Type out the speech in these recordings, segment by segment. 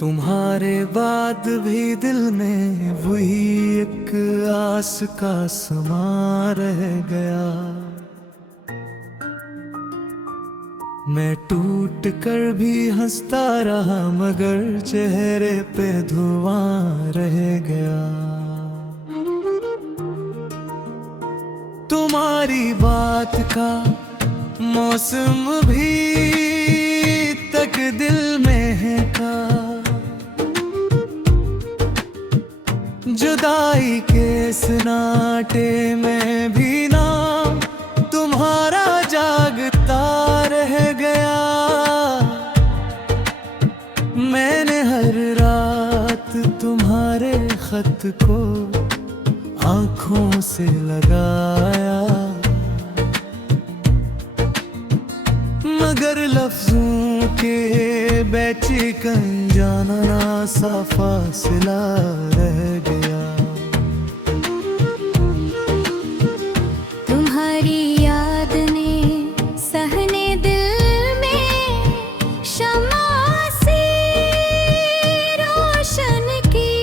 तुम्हारे बाद भी दिल में वही एक आस का समा रह गया। मैं टूट कर भी हंसता रहा मगर चेहरे पे धुआं रह गया। तुम्हारी बात का मौसम भी तक दिल में है का। जुदाई के सन्नाटे में भी नाम तुम्हारा जागता रह गया। मैंने हर रात तुम्हारे खत को आँखों से लगाया, मगर लफ्जों के बेचिकन जाना सा फासला रह गया। तुम्हारी याद ने सहने दिल में शम्मा सी रोशन की।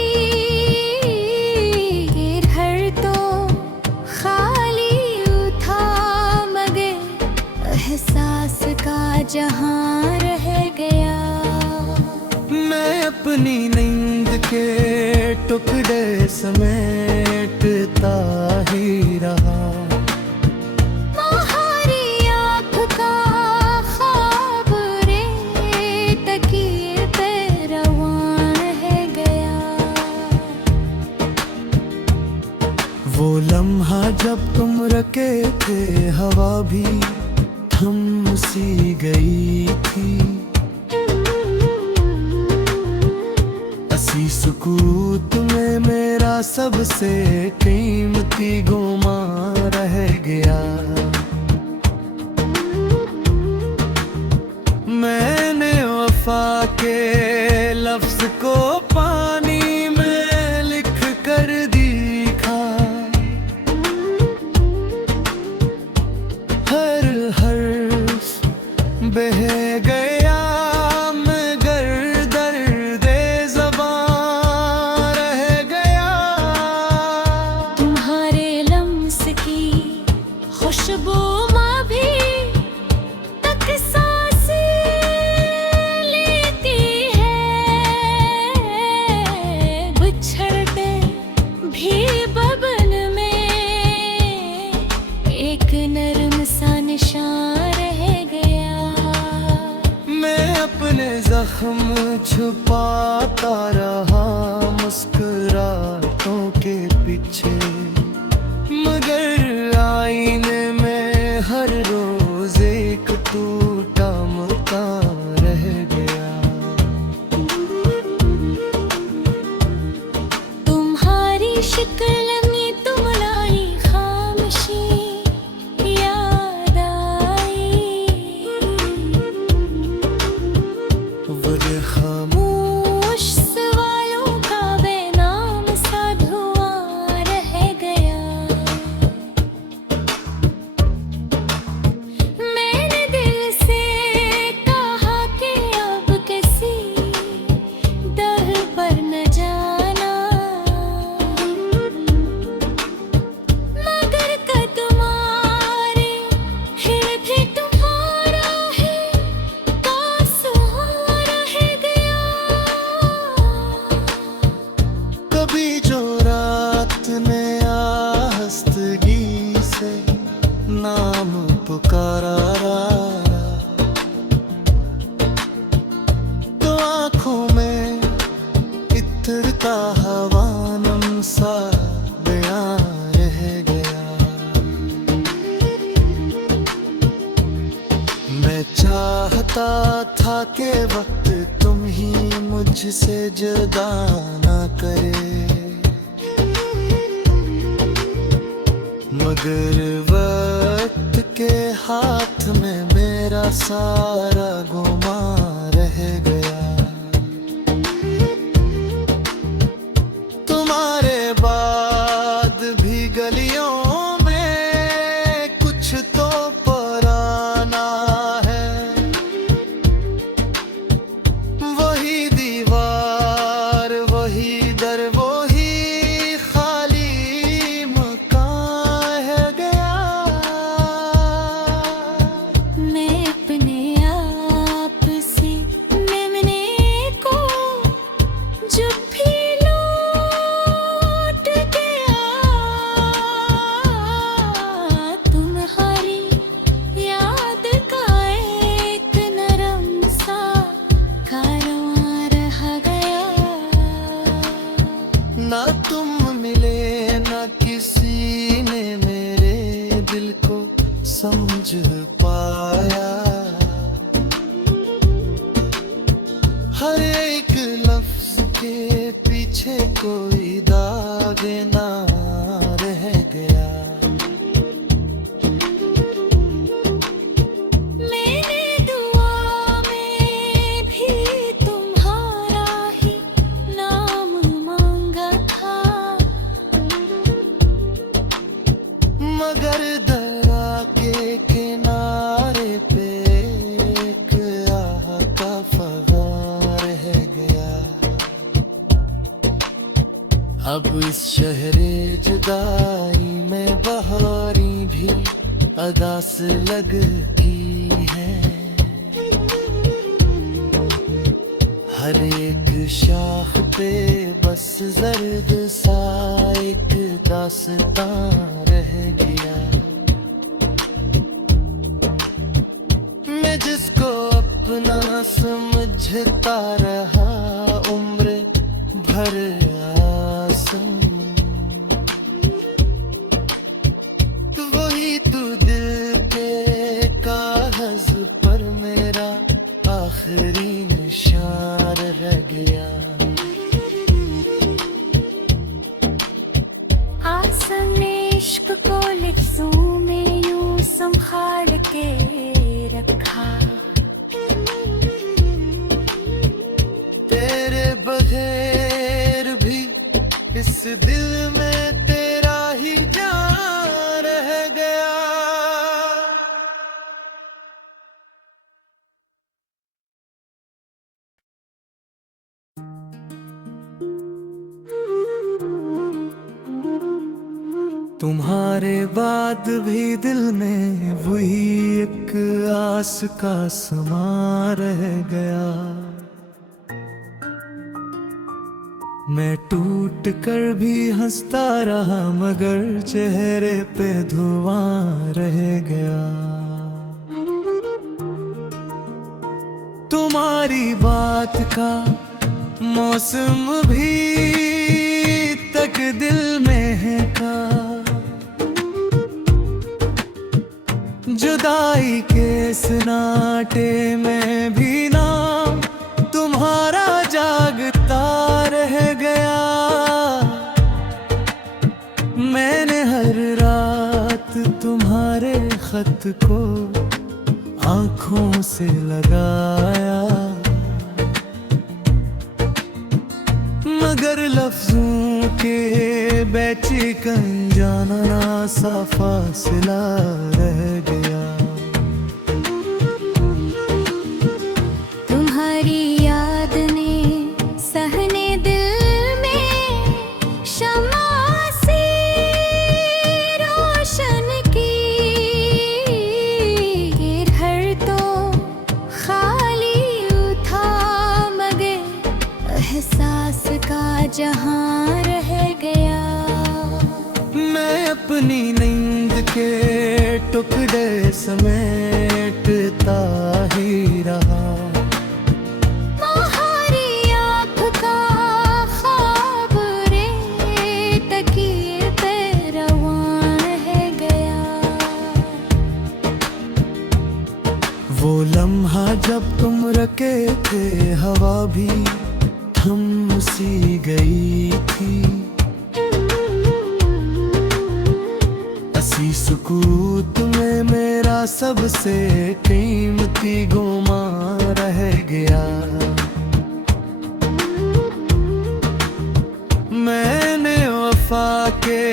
ये घर तो खाली था मगर एहसास का जहां रह गया। मैं अपनी नींद के टुकड़े समेटता ही रहा। तुम्हारी आँख का ख्वाब रे तकिए पे रवान है गया। वो लम्हा जब तुम रखे थे हवा भी थम सी गई थी। असी सुकूत में मेरा सबसे कीमती गुमा रह गया। मैंने वफा के लफ्ज को पानी में लिख कर दिखा। हर हर्फ बह गया मगर दर्दे ज़बां रह गया। तुम्हारे लम्स की खुशबू में भी तक सांसें लेती है। बिछड़ते भी बदन में एक नरम सा निशान रह गया। मैं अपने जख्म छुपाता रहा मुस्कुराहटों के पीछे, मगर आईने में हर रोज एक टूटा मकान रह गया। तुम्हारी शिकल में तुम लाई खामोशी याद आई। वजह खामोश सवालों का बेनाम सा धुआं रह गया। मैंने दिल से कहा कि अब किसी दर पर न जाना, मगर तुम्हारे हृदय तुम्हारा है पास हो रह गया। कभी जो रात ने आहस्तगी से नाम पुकारा तो आंखों में इतरता हवानम सा बयां रह गया। मैं चाहता था कि वक्त तुम ही मुझसे जुदा ना करे, मगर वक्त के हाथ में मेरा सारा गुमा रह गया। तुम्हारे बाद भी गलियों में कुछ तो पुराना है। वही दीवार समझ पाया। हर एक लफ्ज के पीछे कोई दाग ना रह गया। मैंने दुआ में भी तुम्हारा ही नाम मांगा था, मगर दरा के किनारे पे एक आह का फगार रह गया। अब इस शहरे जुदाई में बहारी भी अदा से लगती है। हर एक शाख पे बस जर्द सा एक दास्तां रह गया। मैं जिसको अपना समझता रहा उम्र भर आसम, वही तू दिल के कागज पर मेरा आखिरी निशान रह गया। आसम ने इश्क को लफ्जों में यूं संभाल के रखा। तेरे बगैर भी इस दिल में तेरा ही जान रह गया। तुम्हारे बाद भी दिल में वही एक आस का समा रह गया। मैं टूट कर भी हंसता रहा मगर चेहरे पे धुआं रह गया। तुम्हारी बात का मौसम भी तक दिल में है का। जुदाई के सन्नाटे में भी नाम तुम्हारा जागता रह गया। मैंने हर रात तुम्हारे खत को आंखों से लगाया, मगर लफ्जों के बेचिकन जाना सा फासला रह गया। तुम्हारी याद ने सहने दिल में शम्मा से रोशन की। ये घर तो खाली था मगर एहसास का जहां रह गया। मैं अपनी नींद के टुकड़े समेटता ही रहा। तुम्हारी आँख का ख्वाब रे तकिए पे रवां रह गया। वो लम्हा जब तुम रखे थे हवा भी थम सी गई थी। असी सुकूत में मेरा सबसे कीमती गुमा रह गया। मैंने वफा के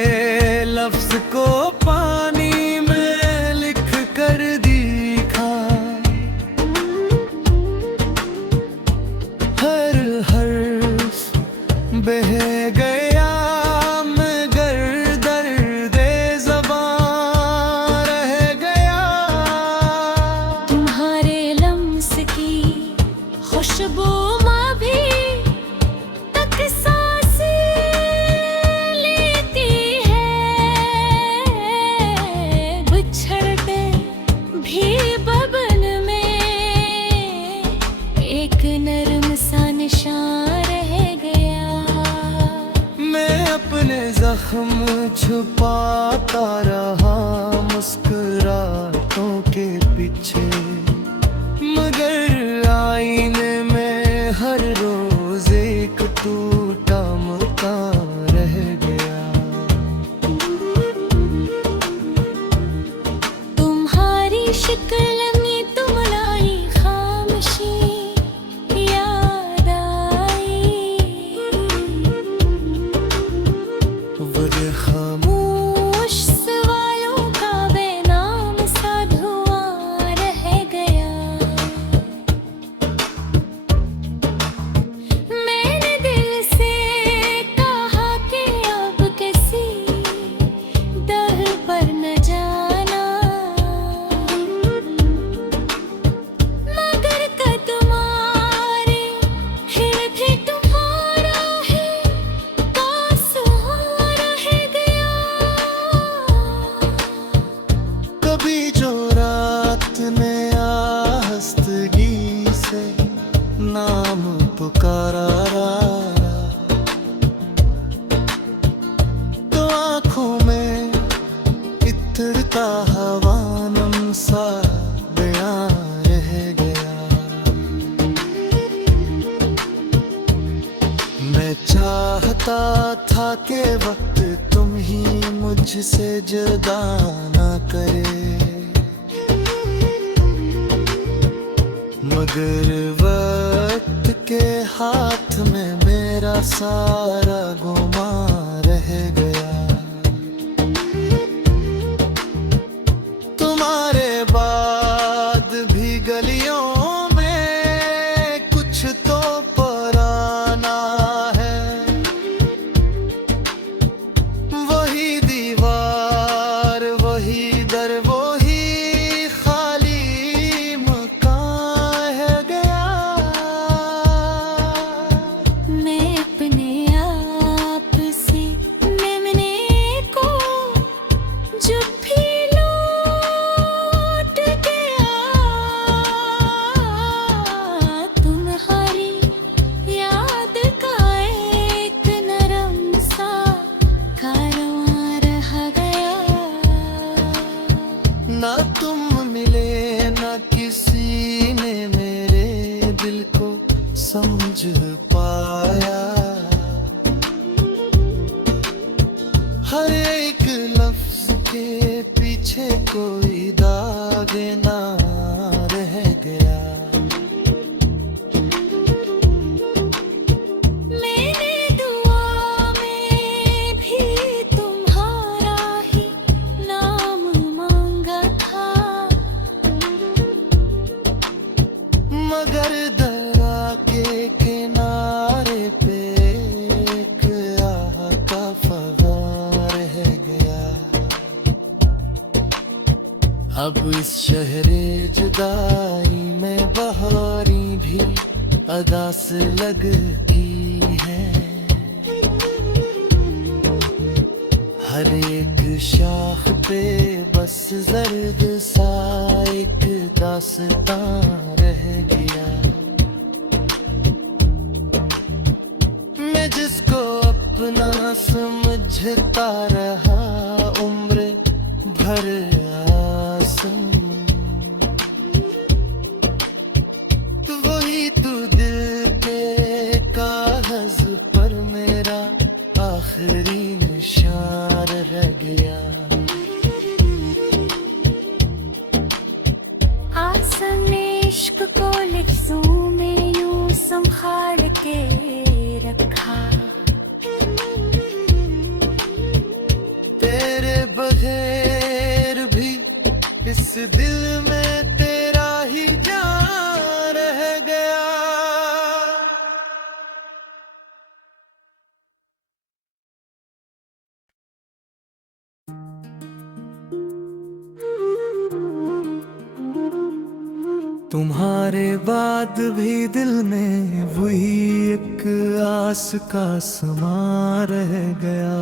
लफ्ज को पानी में लिख कर दिखा। हर हर्फ बह गया मगर दर्दे ज़बां रह गया। तुम्हारे लम्स की खुशबू में भी तक सांसें लेती है। बिछड़ते भी बबन में एक नरम सा निशान रह गया। मैं अपने जख्म छुपाता रहा मुस्कुरा पीछे, मगर आईने में हर रोज एक टूटा मकान रह गया। तुम्हारी शक्ल में तुम लाई खामोशी याद आई, वह खामोश सवालों का बेनाम सा धुआं रह गया। मैंने दिल से कहा कि अब किसी दर पर न जाना, मगर तुम्हारे फिर भी तुम्हारा है तासुर रह गया। कभी जो रात ने आस्तगी से नाम पुकारा, तो आंखों में इतरता हवानम सा बयां रह गया। मैं चाहता था कि वक्त तुम ही मुझसे जुदा ना करे, मगर वक्त के हाथ में मेरा सारा गुमा रह गया। तुम्हारे बाद भी गलियों में कुछ तो पुराना है, वही दीवार वही दर वही खाली मकान है गया। मैं अपने आप से मिलने को जब भी लौट गया, तुम्हारी याद का एक नरम सा कारवां रह गया। ना तुम मिले ना किसी ने मेरे दिल को समझ पाया, हर एक लफ्ज के पीछे कोई दाग ना रह गया। मैंने दुआ में भी तुम्हारा ही नाम मांगा था, मगर दरा के किनारे पे एक आह का फव्वारा रह गया। अब इस शहरे जुदाई में बहारी भी अदा से लगती है, हर एक शाख पे बस जर्द सा एक दास्तां रह गया। मैं जिसको अपना समझता रहा उम्र भर आसम, वही तू दिल के कागज पर मेरा आखिरी निशान रह गया। आसन में इश्क को लफ्जों में यूं संभाल के रखा, तेरे बगैर भी इस दिल में तेरा ही जान रह गया। तुम्हारे बाद भी दिल में वही एक आस का समा रह गया।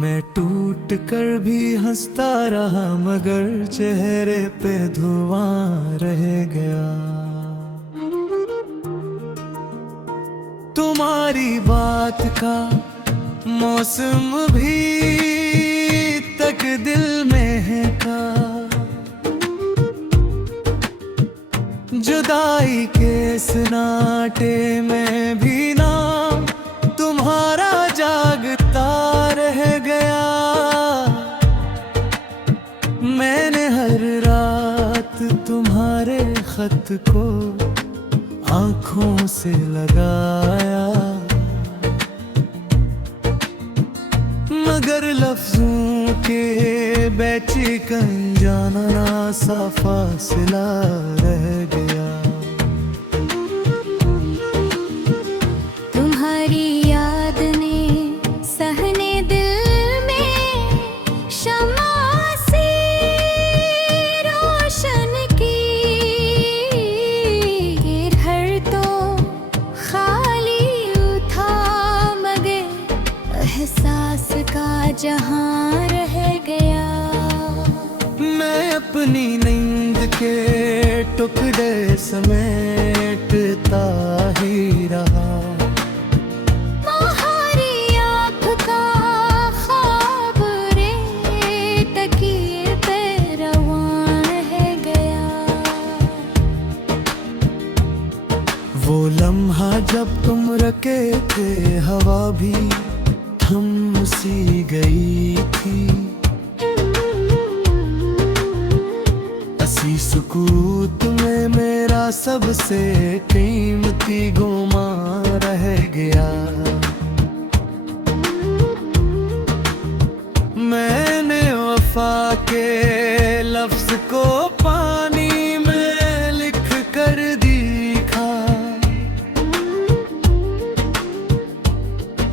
मैं टूट कर भी हंसता रहा मगर चेहरे पे धुआं रह गया। तुम्हारी बात का मौसम भी तक दिल में है, सन्नाटे में भी नाम तुम्हारा जागता रह गया। मैंने हर रात तुम्हारे खत को आंखों से लगाया, मगर लफ्जों के बेचिकन जाना सा फासला रह गया। तुम्हारी याद ने सहने दिल में शम्मा सी रोशन की। ये घर तो खाली था मगर एहसास का जहां रह गया। मैं अपनी नींद के टुकड़े समेटता ही रहा। तुम्हारी आँख का ख्वाब रे तकिए पे रवान है गया। वो लम्हा जब तुम रखे थे हवा भी थम सी गई थी। हंसी सुकूत में मेरा सबसे कीमती गुमा रह गया। मैंने वफा के लफ्ज को पानी में लिख कर दिखा।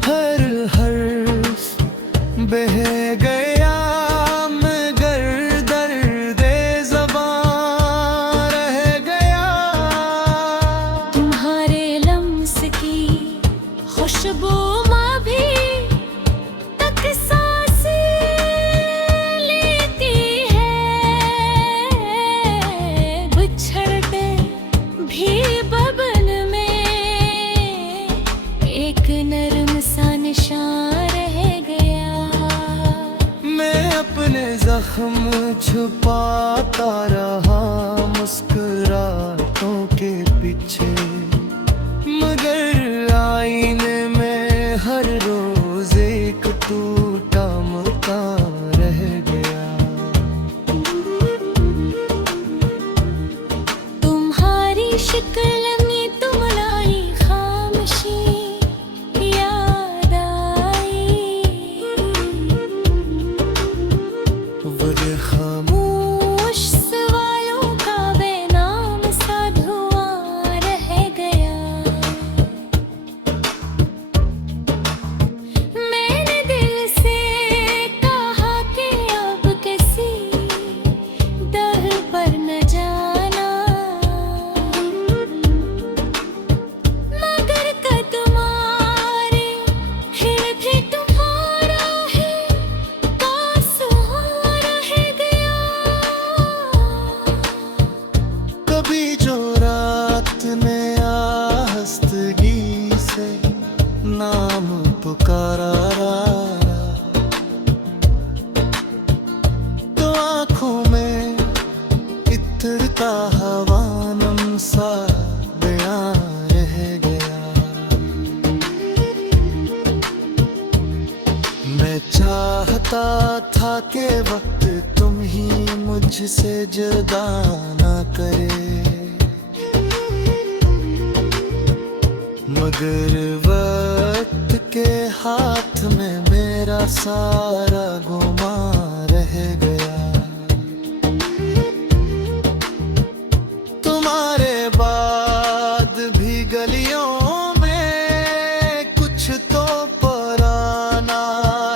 हर हर्फ बह गया मगर दर्दे ज़बां रह गया। तुम्हारे लम्स की खुशबू में भी तक सांसें लेती है। बिछड़ते भी बदन में एक नरम सा निशान रह गया। मैं अपने जख्म छुपाता रहा मुस्कुराहटों के पीछे, मगर आईने में हर रोज एक टूटा मकान रह गया। तुम्हारी शिकल में तुम लाई खामोशी याद आई। वजह खामोश खामोश सवालों का बेनाम सा धुआं रह गया। मैंने दिल से कहा कि अब किसी दर पर न जाना, मगर कदमारे हृदय तुम्हारा है पास रह गया। कभी जो रात ने आहस्तगी से नाम पुकारा तो आंखों में इतरता हवानम सा बयां रह गया। मैं चाहता था कि वक्त तुम ही मुझसे जुदा ना करे, मगर वक्त के हाथ में मेरा सारा गुमा रह गया। तुम्हारे बाद भी गलियों में कुछ तो पुराना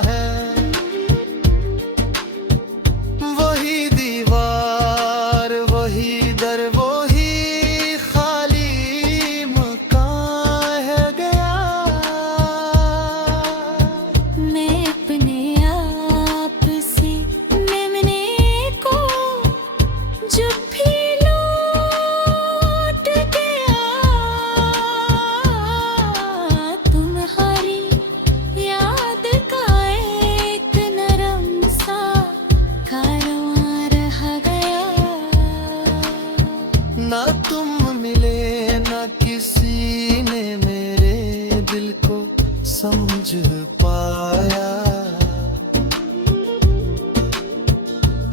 है। वही दीवार वही दर वही खाली मकान है गया। मैं अपने आप से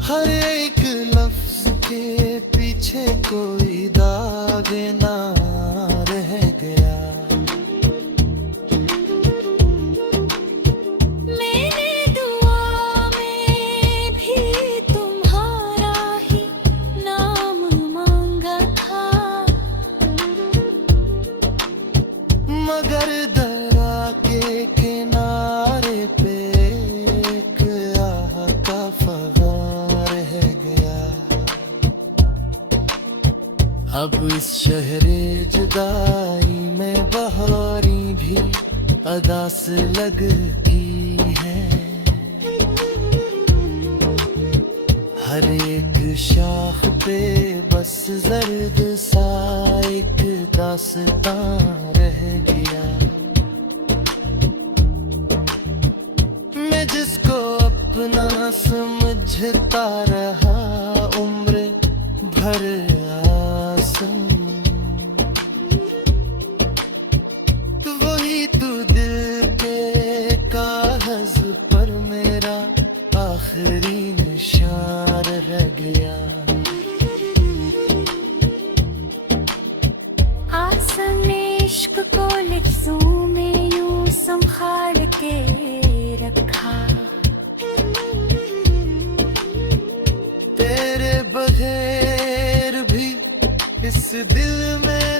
हर एक लफ्ज के पीछे कोई दाग ना रह गया। मैंने दुआ में भी तुम्हारा ही नाम मांगा था, मगर दरा के किनारे पे एक आह का फगार रह गया। अब इस शहरे जुदाई में बहारी भी अदा से लगती है। हर एक शाख पे बस जर्द सा एक दास्तां रह गया। मैं जिसको अपना समझता रहा उम्र भर आसम, वही तू दिल के कागज पर मेरा आखिरी निशान रह गया। आसम इश्क को लफ्जों में यूं संभाल के रखा, तेरे बगैर भी इस दिल में